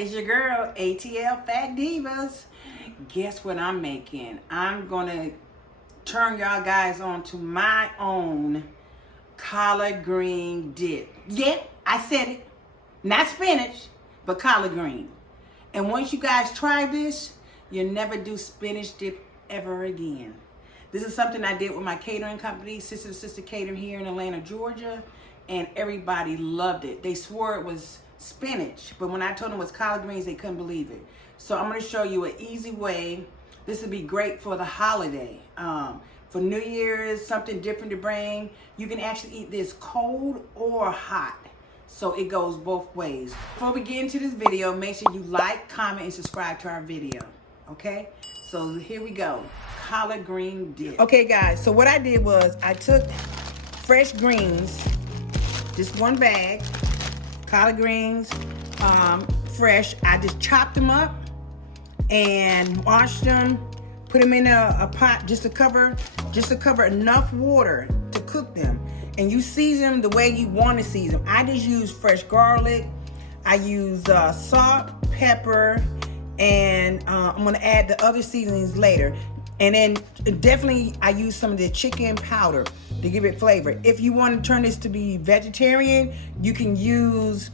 it's your girl, ATL Fat Divas. Guess what I'm making? I'm gonna turn y'all guys on to my own collard green dip. Yeah, I said it. Not spinach, but collard green. And once you guys try this, you'll never do spinach dip ever again. This is something I did with my catering company, Sister to Sister Catering here in Atlanta, Georgia, and everybody loved it. They swore it was spinach, but when I told them it was collard greens, they couldn't believe it. So I'm going to show you an easy way. This would be great for the holiday. For New Year's, something different to bring. You can actually eat this cold or hot. So it goes both ways. Before we get into this video, make sure you like, comment, and subscribe to our video. Okay? So here we go. Collard green dip. Okay, guys. So what I did was I took fresh greens, just one bag, collard greens, fresh. I just chopped them up and washed them, put them in a pot just to cover enough water to cook them. And you season them the way you want to season them. I just use fresh garlic. I use salt, pepper, and I'm gonna add the other seasonings later. And then definitely I use some of the chicken powder to give it flavor. If you want to turn this to be vegetarian, you can use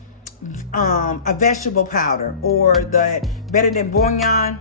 a vegetable powder or the Better Than Bouillon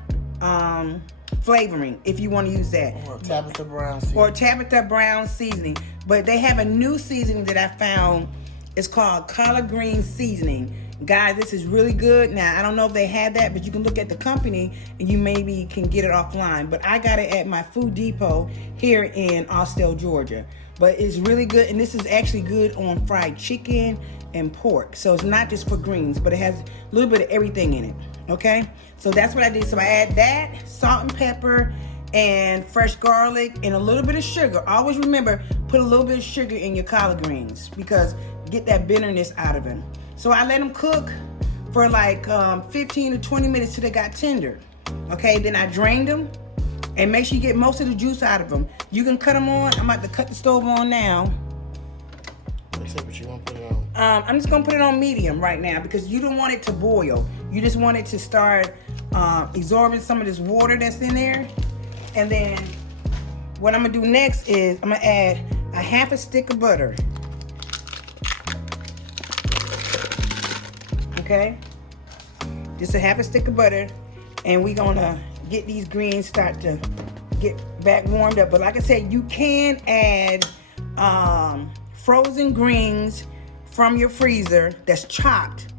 flavoring if you want to use that. Or Tabitha Brown seasoning. Or Tabitha Brown seasoning. But they have a new seasoning that I found. It's called collard green seasoning. Guys, this is really good. Now, I don't know if they have that, but you can look at the company and you maybe can get it offline. But I got it at my Food Depot here in Austell, Georgia. But it's really good, and this is actually good on fried chicken and pork. So it's not just for greens, but it has a little bit of everything in it, okay? So that's what I did. So I add that, salt and pepper, and fresh garlic, and a little bit of sugar. Always remember, put a little bit of sugar in your collard greens because get that bitterness out of them. So I let them cook for like 15 to 20 minutes till they got tender. Okay, then I drained them and make sure you get most of the juice out of them. You can cut them on. I'm about to cut the stove on now. What you want to put it on? I'm just gonna put it on medium right now because you don't want it to boil. You just want it to start absorbing some of this water that's in there. And then what I'm gonna do next is I'm gonna add a half a stick of butter. Okay, just a half a stick of butter, and we're gonna get these greens start to get back warmed up. But like I said, you can add frozen greens from your freezer that's chopped,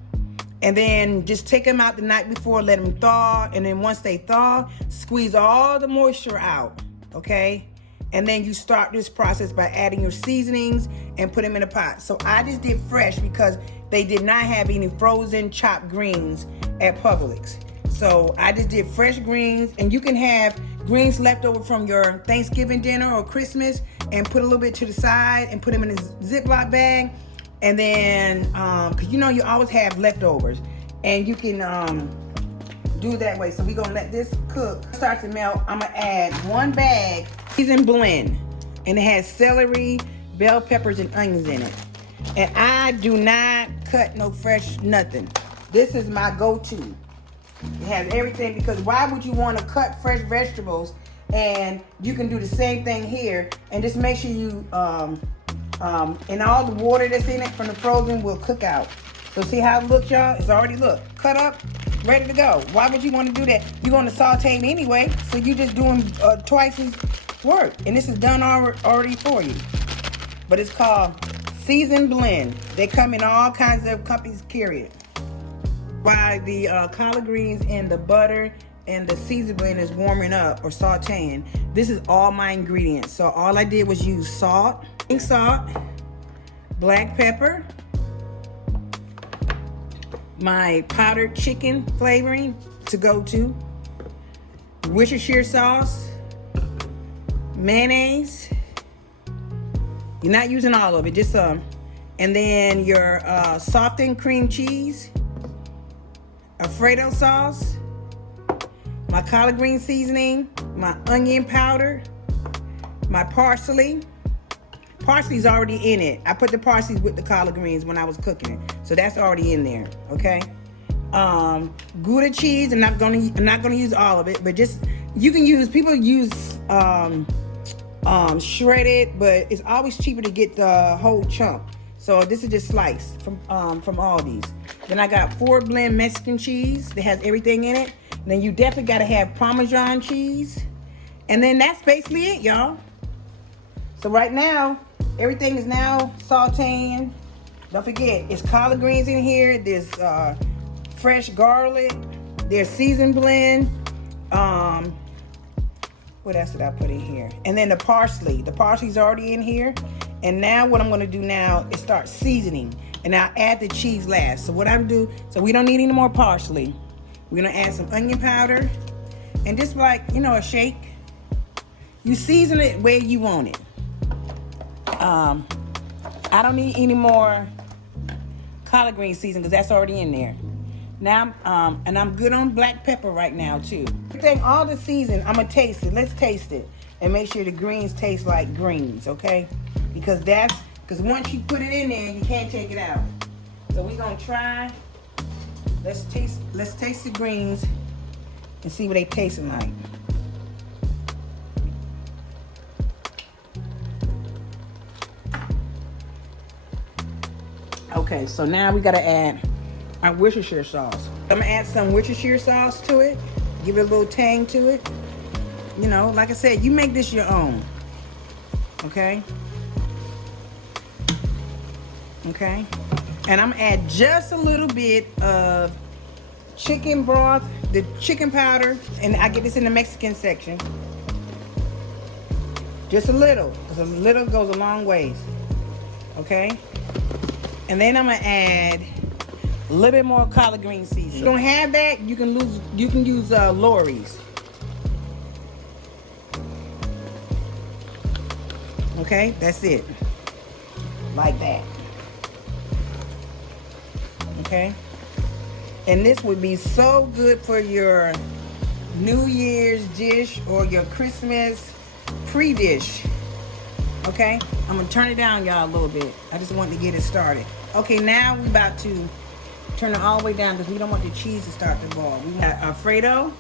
and then just take them out the night before, let them thaw, and then once they thaw, squeeze all the moisture out. Okay, and then you start this process by adding your seasonings and put them in a pot. So I just did fresh because they did not have any frozen chopped greens at Publix. So I just did fresh greens, and you can have greens left over from your Thanksgiving dinner or Christmas and put a little bit to the side and put them in a Ziploc bag. And then, cause you know you always have leftovers, and you can do it that way. So we're gonna let this cook, start to melt. I'm gonna add one bag seasoned blend, and it has celery, bell peppers, and onions in it. And I do not cut no fresh nothing. This is my go-to. It has everything, because why would you want to cut fresh vegetables? And you can do the same thing here, and just make sure you and all the water that's in it from the frozen will cook out. So see how it looks, y'all? It's already cut up, ready to go. Why would you want to do that? You're going to saute it anyway, so you're just doing twice as work, and this is done already for you. But it's called seasoned blend. They come in all kinds of companies carry it. While the collard greens and the butter and the seasoned blend is warming up or sauteing, this is all my ingredients. So all I did was use salt, black pepper, my powdered chicken flavoring to go to, Worcestershire sauce, mayonnaise. You're not using all of it, just some. And then your softened cream cheese, Alfredo sauce, my collard green seasoning, my onion powder, my parsley. Parsley's already in it. I put the parsley with the collard greens when I was cooking it. So that's already in there, okay? Gouda cheese. I'm not gonna use all of it, but just you can use. People use shredded, but it's always cheaper to get the whole chunk. So this is just sliced from Aldi's. Then I got 4-blend Mexican cheese that has everything in it. And then you definitely gotta have Parmesan cheese. And then that's basically it, y'all. So right now, everything is now sauteing. Don't forget, it's collard greens in here. There's fresh garlic. There's seasoned blend. What else did I put in here? And then the parsley. The parsley's already in here. And now what I'm gonna do now is start seasoning. And I'll add the cheese last. So what I'm do, so we don't need any more parsley. We're gonna add some onion powder. And just like, you know, a shake. You season it where you want it. I don't need any more collard green season because that's already in there. Now, and I'm good on black pepper right now too. Everything, all the season, I'm gonna taste it. Let's taste it and make sure the greens taste like greens, okay? Because once you put it in there, you can't take it out. So we're gonna try. Let's taste the greens and see what they tasting like. Okay, so now we gotta add our Worcestershire sauce. I'm gonna add some Worcestershire sauce to it, give it a little tang to it. You know, like I said, you make this your own. Okay? Okay? And I'm gonna add just a little bit of chicken broth, the chicken powder, and I get this in the Mexican section. Just a little, because a little goes a long ways. Okay? And then I'm gonna add a little bit more collard green seasoning. If you don't have that, you can use Lori's. Okay, that's it. Like that. Okay? And this would be so good for your New Year's dish or your Christmas pre-dish. Okay? I'm gonna turn it down, y'all, a little bit. I just want to get it started. Okay, now we're about to turn it all the way down because we don't want the cheese to start to boil. We got Alfredo,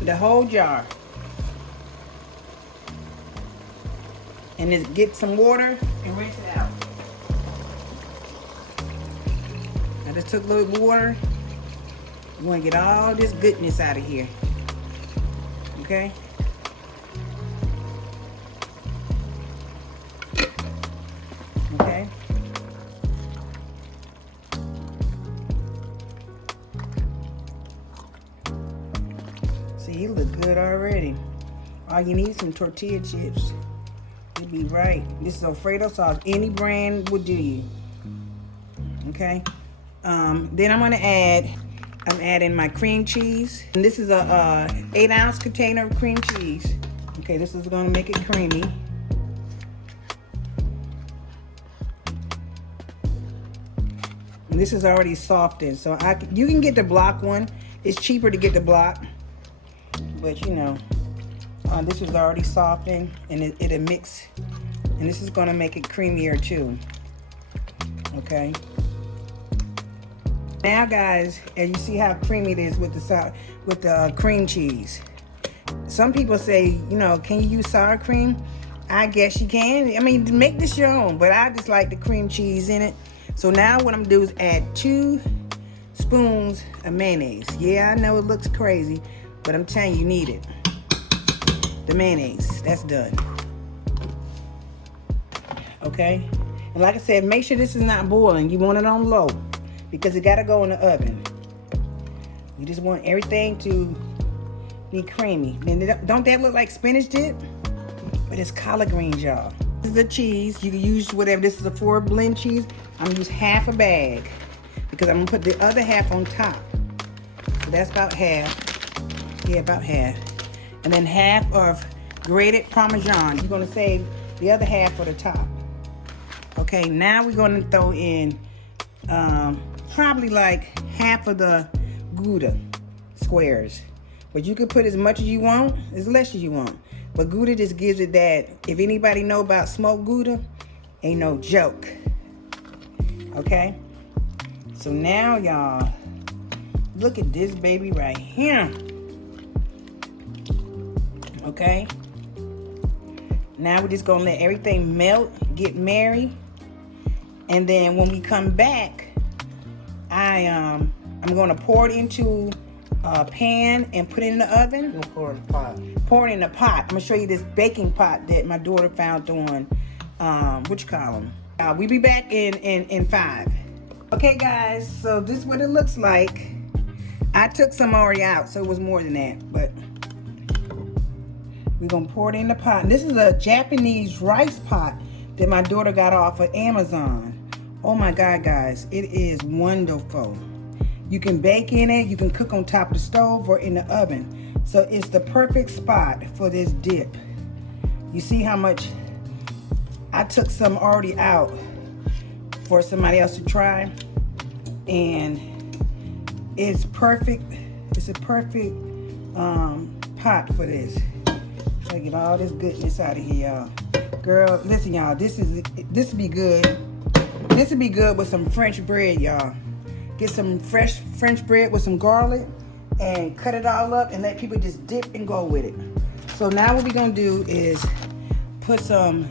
the whole jar. And just get some water and rinse it out. I just took a little water. We want to get all this goodness out of here. Okay? Okay? See, you look good already. All you need is some tortilla chips. You'll be right. This is Alfredo sauce. Any brand will do you. Okay? Then I'm adding my cream cheese. And this is a 8-ounce container of cream cheese. Okay, this is gonna make it creamy. And this is already softened, so you can get the block one. It's cheaper to get the block, but you know, this was already softened, and it'll mix. And this is gonna make it creamier too. Okay. Now, guys, as you see how creamy it is with the cream cheese. Some people say, you know, can you use sour cream? I guess you can. I mean, make this your own, but I just like the cream cheese in it. So now what I'm gonna do is add 2 spoons of mayonnaise. Yeah, I know it looks crazy, but I'm telling you, you need it. The mayonnaise, that's done. Okay? And like I said, make sure this is not boiling. You want it on low because it gotta go in the oven. You just want everything to be creamy. Then don't that look like spinach dip? But it's collard greens, y'all. This is the cheese. You can use whatever. This is a 4-blend cheese. I'm gonna use half a bag because I'm gonna put the other half on top. So that's about half. Yeah, about half. And then half of grated Parmesan. You're gonna save the other half for the top. Okay, now we're gonna throw in probably like half of the Gouda squares. But you can put as much as you want, as less as you want. But Gouda just gives it that, if anybody know about smoked Gouda, ain't no joke. Okay? So now, y'all, look at this baby right here. Okay. Now we're just gonna let everything melt, get married, and then when we come back, I'm gonna pour it into a pan and put it in the oven. You'll pour it in the pot. Pour it in the pot. I'm gonna show you this baking pot that my daughter found on which column? We'll be back in 5. Okay, guys. So this is what it looks like. I took some already out, so it was more than that, but. We're going to pour it in the pot. And this is a Japanese rice pot that my daughter got off of Amazon. Oh my God, guys. It is wonderful. You can bake in it. You can cook on top of the stove or in the oven. So it's the perfect spot for this dip. You see how much I took some already out for somebody else to try. And it's perfect. It's a perfect pot for this. So get all this goodness out of here, y'all. Girl, listen, y'all. This would be good. This would be good with some French bread, y'all. Get some fresh French bread with some garlic and cut it all up and let people just dip and go with it. So now what we're gonna do is put some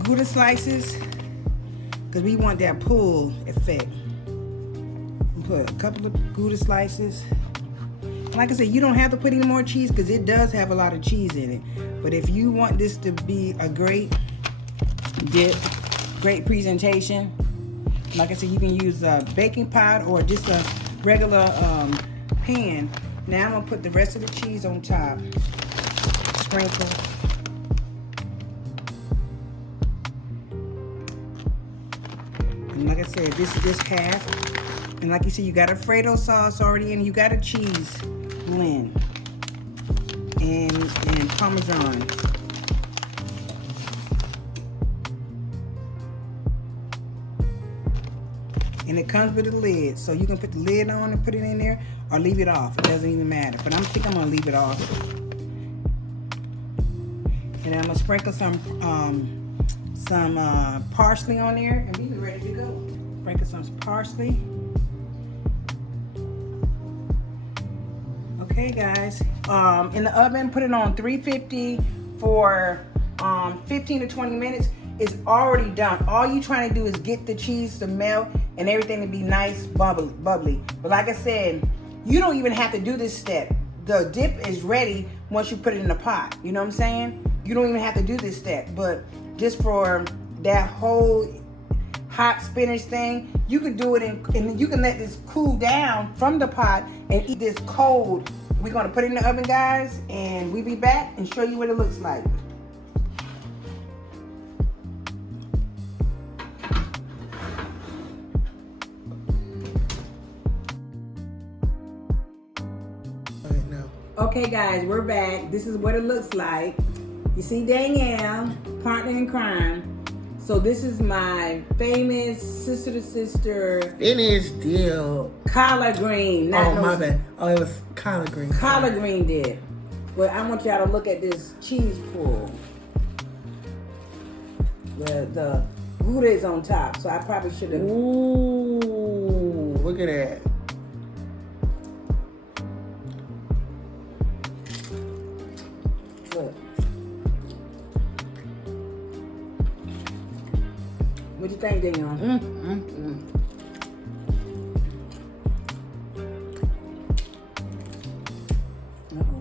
Gouda slices because we want that pull effect. Put a couple of Gouda slices. Like I said, you don't have to put any more cheese because it does have a lot of cheese in it. But if you want this to be a great dip, great presentation, like I said, you can use a baking pot or just a regular pan. Now I'm going to put the rest of the cheese on top. Sprinkle. And like I said, this is just half. And like you see, you got Alfredo sauce already in. You got a cheese blend and Parmesan. And it comes with a lid, so you can put the lid on and put it in there, or leave it off. It doesn't even matter. But I think I'm gonna leave it off. And I'm gonna sprinkle some parsley on there, and we'll be ready to go. Sprinkle some parsley. Okay, guys. In the oven, put it on 350 for 15 to 20 minutes. It's already done. All you trying to do is get the cheese to melt and everything to be nice, bubbly. But like I said, you don't even have to do this step. The dip is ready once you put it in the pot. You know what I'm saying? You don't even have to do this step. But just for that whole hot spinach thing, you could do it and you can let this cool down from the pot and eat this cold. We're gonna put it in the oven, guys, and we'll be back and show you what it looks like. Okay, guys, we're back. This is what it looks like. You see Danielle, partner in crime. So this is my famous sister to sister. Finish deal. Collard green. Oh, my bad. Oh, it was collard green. Collard green dip. But I want y'all to look at this cheese pull. The Gouda is on top, so I probably should have. Ooh, look at that. Look. What you think, Danielle?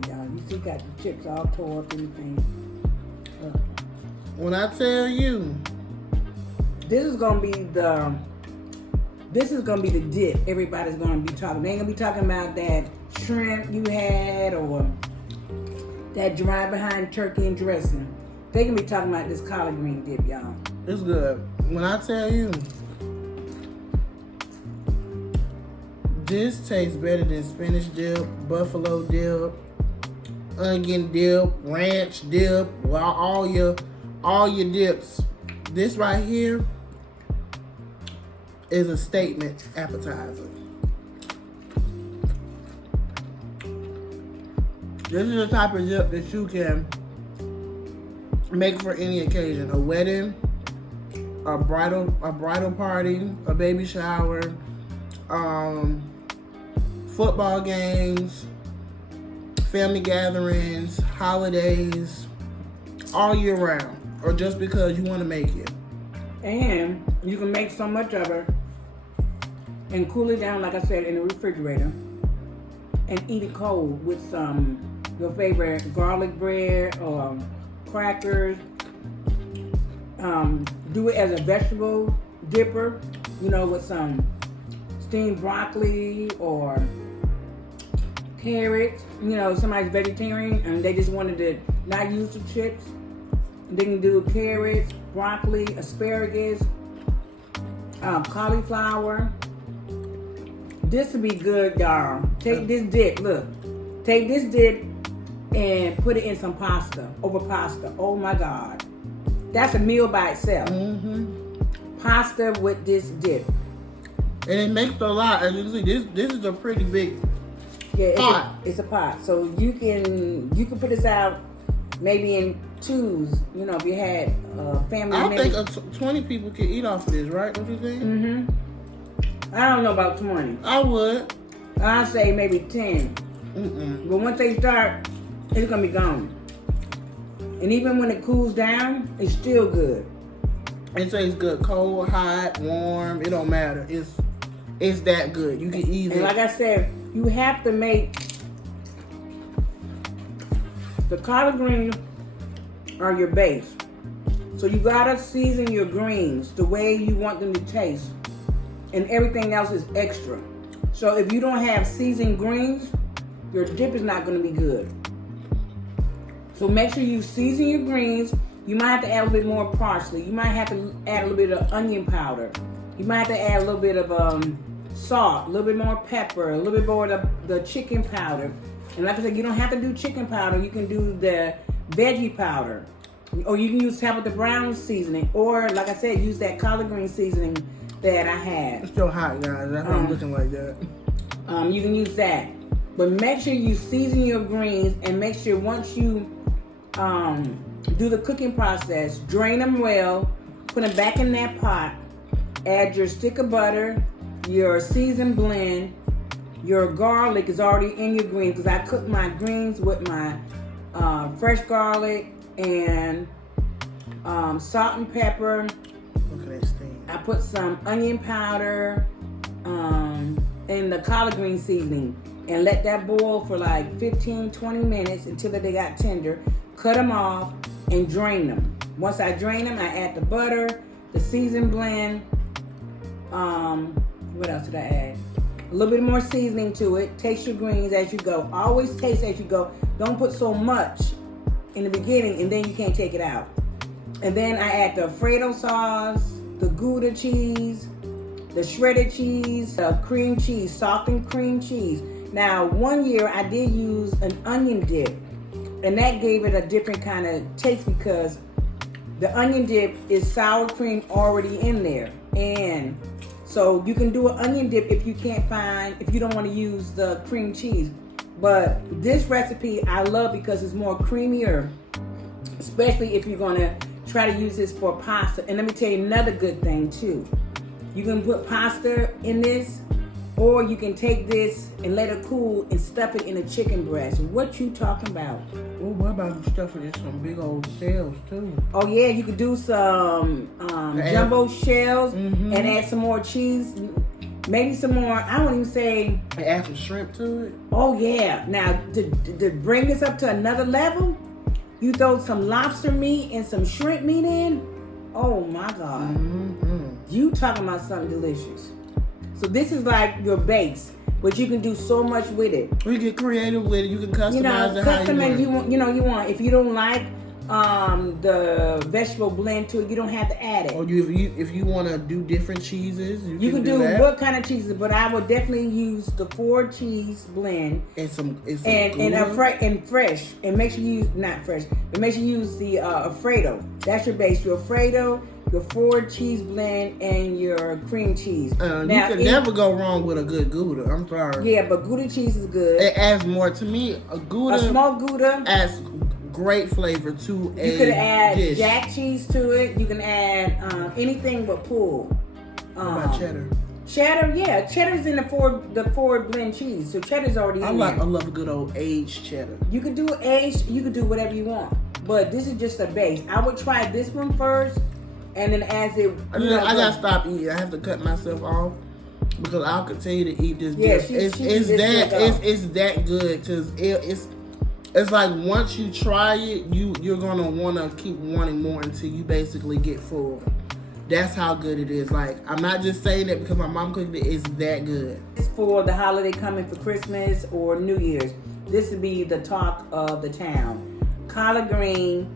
Y'all. You see, got the chips all tore up and everything. When I tell you, this is gonna be the dip. Everybody's gonna be talking. They ain't gonna be talking about that shrimp you had or that dry behind turkey and dressing. They can be talking about this collard green dip, y'all. it's good. When I tell you, this tastes better than spinach dip, buffalo dip, onion dip, ranch dip, well, all your dips. This right here is a statement appetizer. This is the type of dip that you can make for any occasion. A wedding, a bridal party, a baby shower, football games, family gatherings, holidays, all year round, or just because you want to make it. And you can make so much of it and cool it down, like I said, in the refrigerator, and eat it cold with some your favorite garlic bread or crackers. Do it as a vegetable dipper, with some steamed broccoli or carrots. Somebody's vegetarian and they just wanted to not use the chips. They can do carrots, broccoli, asparagus, cauliflower. This would be good, y'all. Take this dip, look. Take this dip and put it in some pasta, over pasta. Oh my God. That's a meal by itself. Pasta with this dip. And it makes a lot. As you can see, this is a pretty big pot. It's a pot. So you can put this out maybe in twos. If you had family. I think 20 people can eat off of this, right? What you think? I don't know about 20. I would. I'd say maybe 10. But once they start, it's gonna be gone. And even when it cools down, it's still good. It tastes good, cold, hot, warm. It don't matter. It's that good. You can eat it. And like I said, you have to make the collard greens are your base. So you gotta season your greens the way you want them to taste, and everything else is extra. So if you don't have seasoned greens, your dip is not gonna be good. So make sure you season your greens. You might have to add a little bit more parsley. You might have to add a little bit of onion powder. You might have to add a little bit of salt, a little bit more pepper, a little bit more of the chicken powder. And like I said, you don't have to do chicken powder. You can do the veggie powder. Or you can use Tabitha Brown seasoning. Or, like I said, use that collard green seasoning that I had. It's still hot, guys. That's why I'm looking like that. You can use that. But make sure you season your greens, and make sure once you do the cooking process, drain them well, put them back in that pot, add your stick of butter, your seasoned blend, your garlic is already in your greens, because I cook my greens with my fresh garlic and salt and pepper. Look at that steam. I put some onion powder and the collard green seasoning, and let that boil for like 15-20 minutes until they got tender. Cut them off and drain them. Once I drain them, I add the butter, the seasoned blend. What else did I add? A little bit more seasoning to it. Taste your greens as you go. Always taste as you go. Don't put so much in the beginning and then you can't take it out. And then I add the Alfredo sauce, the Gouda cheese, the shredded cheese, the cream cheese, softened cream cheese. Now, one year I did use an onion dip, and that gave it a different kind of taste because the onion dip is sour cream already in there. And so you can do an onion dip if you don't want to use the cream cheese. But this recipe I love because it's more creamier, especially if you're going to try to use this for pasta. And let me tell you another good thing too. You can put pasta in this, or you can take this and let it cool and stuff it in a chicken breast. What you talking about? Oh, what about stuffing in some big old shells too? Oh yeah, you could do some jumbo shells and add some more cheese. Maybe some more, I won't even say... And add some shrimp to it? Oh yeah. Now, to bring this up to another level, you throw some lobster meat and some shrimp meat in. Oh my God. You talking about something delicious. So this is like your base, but you can do so much with it. You get creative with it. You can customize it how you want. You want. If you don't like the vegetable blend to it, you don't have to add it. Or if you want to do different cheeses, you can do that. What kind of cheeses? But I would definitely use the 4 cheese blend and some fresh. And make sure you use not fresh, but make sure you use the Alfredo. That's your base. Your Alfredo, your 4 cheese blend, and your cream cheese. Now, you can never go wrong with a good Gouda. I'm sorry. Yeah, but Gouda cheese is good. It adds more to me. A small Gouda adds great flavor to a dish. You could add jack cheese to it. You can add anything but pull. What about cheddar? Cheddar, yeah. Cheddar's in the Ford blend cheese. So cheddar's already in there. I love a good old aged cheddar. You could do aged, you could do whatever you want. But this is just a base. I would try this one first, and then as it... I gotta stop eating. I have to cut myself off because I'll continue to eat this dip. It's that good because it's like once you try it, you're gonna wanna keep wanting more until you basically get full. That's how good it is. Like, I'm not just saying it because my mom cooked it. It's that good. It's for the holiday coming for Christmas or New Year's. This would be the talk of the town. Collard green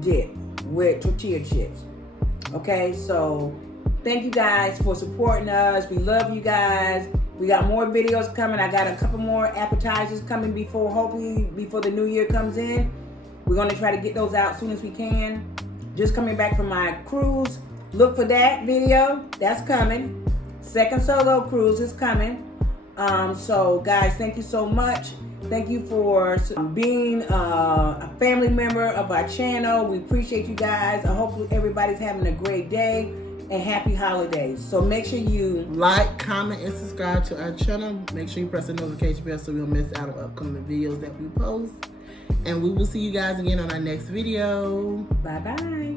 dip with tortilla chips. Okay, so thank you guys for supporting us. We love you guys. We got more videos coming. I got a couple more appetizers coming hopefully before the new year comes in. We're going to try to get those out as soon as we can. Just coming back from my cruise. Look for that video. That's coming. Second solo cruise is coming. So guys, thank you so much. Thank you for being a family member of our channel. We appreciate you guys. I hope everybody's having a great day and happy holidays. So make sure you like, comment, and subscribe to our channel. Make sure you press the notification bell so you don't miss out on upcoming videos that we post. And we will see you guys again on our next video. Bye-bye.